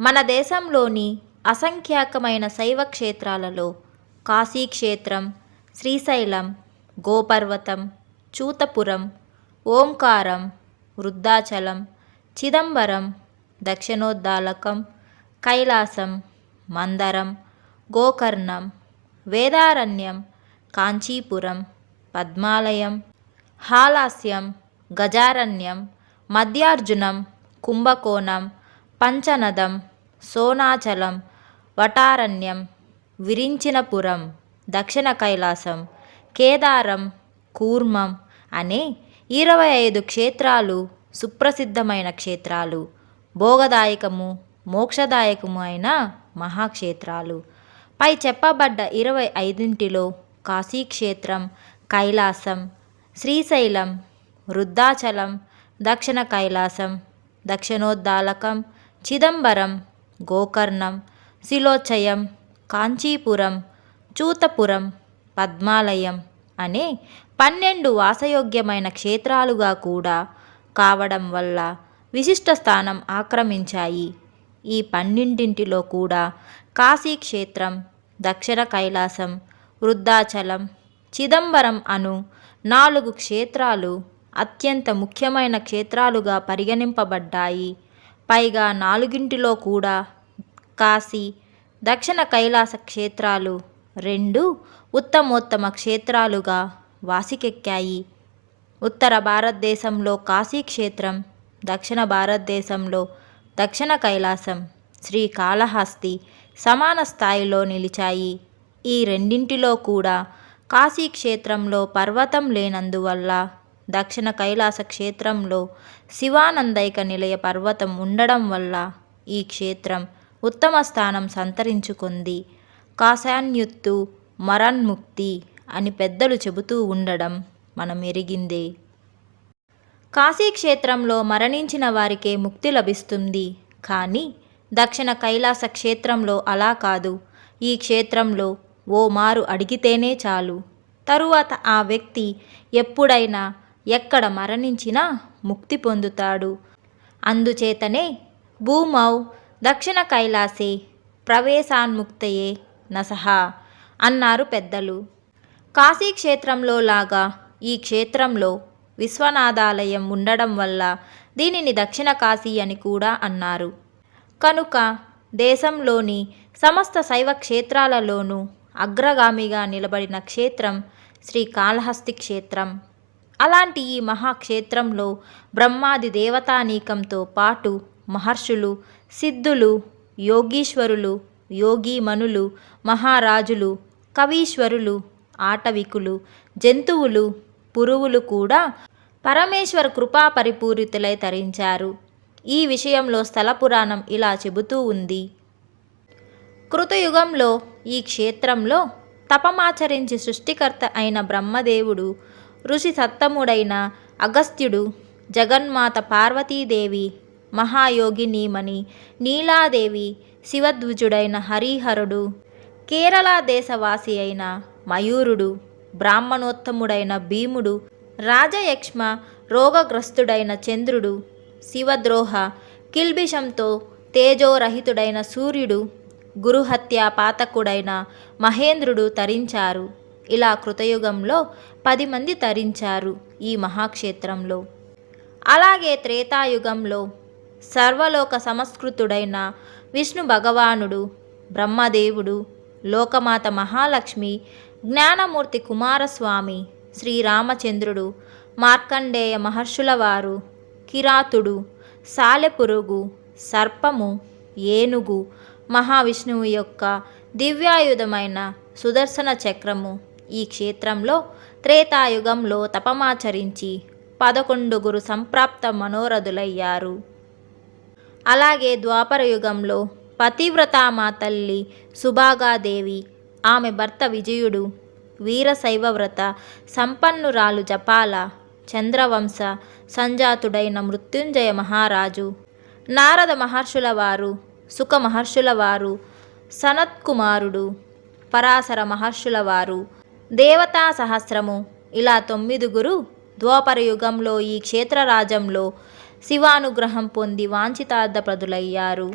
మన దేశంలోని అసంఖ్యాకమైన శైవ క్షేత్రాలలో కాశీక్షేత్రం, శ్రీశైలం, గోపర్వతం, చూతపురం, ఓంకారం, వృద్ధాచలం, చిదంబరం, దక్షిణోద్దాలకం, కైలాసం, మందరం, గోకర్ణం, వేదారణ్యం, కాంచీపురం, పద్మాలయం, హాలాస్యం, గజారణ్యం, మధ్యార్జునం, కుంభకోణం, పంచనదం, సోనాచలం, వటారణ్యం, విరించినపురం, దక్షిణ కైలాసం, కేదారం, కూర్మం అనే 25 క్షేత్రాలు సుప్రసిద్ధమైన క్షేత్రాలు, భోగదాయకము మోక్షదాయకము అయిన మహాక్షేత్రాలు. పై చెప్పబడ్డ 25లో కాశీక్షేత్రం, కైలాసం, శ్రీశైలం, వృద్ధాచలం, దక్షిణ కైలాసం, దక్షిణోద్దాలకం, చిదంబరం, గోకర్ణం, శిలోచయం, కాంచీపురం, చూతపురం, పద్మాలయం అనే 12 వాసయోగ్యమైన క్షేత్రాలుగా కూడా కావడం వల్ల విశిష్ట స్థానం ఆక్రమించాయి. ఈ 12లో కూడా కాశీక్షేత్రం, దక్షిణ కైలాసం, వృద్ధాచలం, చిదంబరం అను 4 క్షేత్రాలు అత్యంత ముఖ్యమైన క్షేత్రాలుగా పరిగణింపబడ్డాయి. పైగా 4లో కూడా కాశీ, దక్షిణ కైలాస క్షేత్రాలు 2 ఉత్తమోత్తమ క్షేత్రాలుగా వాసికెక్కాయి. ఉత్తర భారతదేశంలో కాశీక్షేత్రం, దక్షిణ భారతదేశంలో దక్షిణ కైలాసం, శ్రీకాళహస్తి సమాన స్థాయిలో నిలిచాయి. ఈ రెండింటిలో కూడా కాశీక్షేత్రంలో పర్వతం లేనందువల్ల దక్షిణ కైలాస క్షేత్రంలో శివానందైక నిలయ పర్వతం ఉండడం వల్ల ఈ క్షేత్రం ఉత్తమ స్థానం సంతరించుకుంది. కాశాన్యుత్తు మరణ్ముక్తి అని పెద్దలు చెబుతూ ఉండడం మనం ఎరిగిందే. కాశీక్షేత్రంలో మరణించిన వారికే ముక్తి లభిస్తుంది. కానీ దక్షిణ కైలాస క్షేత్రంలో అలా కాదు. ఈ క్షేత్రంలో ఓ మారు అడిగితేనే చాలు, తరువాత ఆ వ్యక్తి ఎప్పుడైనా ఎక్కడ మరణించినా ముక్తి పొందుతాడు. అందుచేతనే భూమౌ దక్షిణ కైలాసే ప్రవేశాన్ముక్తయే నసః అన్నారు పెద్దలు. కాశీక్షేత్రంలో లాగా ఈ క్షేత్రంలో విశ్వనాథాలయం ఉండడం వల్ల దీనిని దక్షిణ కాశీ అని కూడా అన్నారు. కనుక దేశంలోని సమస్త శైవ క్షేత్రాలలోనూ అగ్రగామిగా నిలబడిన క్షేత్రం శ్రీకాళహస్తి క్షేత్రం. అలాంటి ఈ మహాక్షేత్రంలో బ్రహ్మాది దేవతానీకంతో పాటు మహర్షులు, సిద్ధులు, యోగీశ్వరులు, యోగీమణులు, మహారాజులు, కవీశ్వరులు, ఆటవికులు, జంతువులు, పురువులు కూడా పరమేశ్వర కృపా పరిపూరితులై తరించారు. ఈ విషయంలో స్థల పురాణం ఇలా చెబుతూ ఉంది. కృతయుగంలో ఈ క్షేత్రంలో తపమాచరించి సృష్టికర్త అయిన బ్రహ్మదేవుడు, ఋషి సత్తముడైన అగస్త్యుడు, జగన్మాత పార్వతీదేవి, మహాయోగినీమణి నీలాదేవి, శివద్విజుడైన హరిహరుడు, కేరళ దేశవాసి అయిన మయూరుడు, బ్రాహ్మణోత్తముడైన భీముడు, రాజయక్ష్మ రోగగ్రస్తుడైన చంద్రుడు, శివద్రోహ కిల్బిషంతో తేజోరహితుడైన సూర్యుడు, గురుహత్యా పాతకుడైన మహేంద్రుడు తరించారు. ఇలా కృతయుగంలో 10 మంది తరించారు ఈ మహాక్షేత్రంలో. అలాగే త్రేతాయుగంలో సర్వలోక సమస్కృతుడైన విష్ణు భగవానుడు, బ్రహ్మదేవుడు, లోకమాత మహాలక్ష్మి, జ్ఞానమూర్తి కుమారస్వామి, శ్రీరామచంద్రుడు, మార్కండేయ మహర్షుల వారు, కిరాతుడు, సాలెపురుగు, సర్పము, ఏనుగు, మహావిష్ణువు యొక్క దివ్యాయుధమైన సుదర్శన చక్రము ఈ క్షేత్రంలో త్రేతాయుగంలో తపమాచరించి 11 సంప్రాప్త మనోరథులయ్యారు. అలాగే ద్వాపరయుగంలో పతివ్రతామా తల్లి సుభాగాదేవి, ఆమె భర్త విజయుడు, వీరశైవవ్రత సంపన్నురాలు జపాల, చంద్రవంశ సంజాతుడైన మృత్యుంజయ మహారాజు, నారద మహర్షుల వారు, సుఖ మహర్షుల వారు, సనత్కుమారుడు, పరాశర మహర్షుల వారు, దేవతా సహస్రము ఇలా 9 ద్వాపరయుగంలో ఈ క్షేత్రరాజంలో శివానుగ్రహం పొంది వాంఛితార్థప్రదులయ్యారు.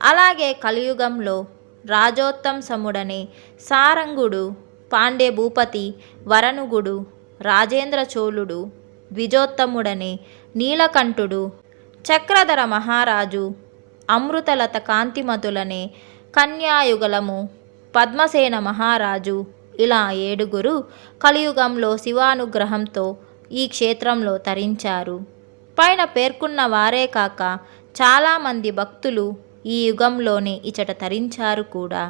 అలాగే కలియుగంలో రాజోత్తంసముడనే సారంగుడు, పాండ్య భూపతి వరనుగుడు, రాజేంద్ర చోళుడు, ద్విజోత్తముడనే నీలకంఠుడు, చక్రధర మహారాజు, అమృతలత కాంతిమతులనే కన్యాయుగలము, పద్మసేన మహారాజు, ఇలా 7గురు కలియుగంలో శివానుగ్రహంతో ఈ క్షేత్రంలో తరించారు. పైన పేర్కొన్న వారే కాక చాలామంది భక్తులు ఈ యుగంలోనే ఇచట తరించారు కూడా.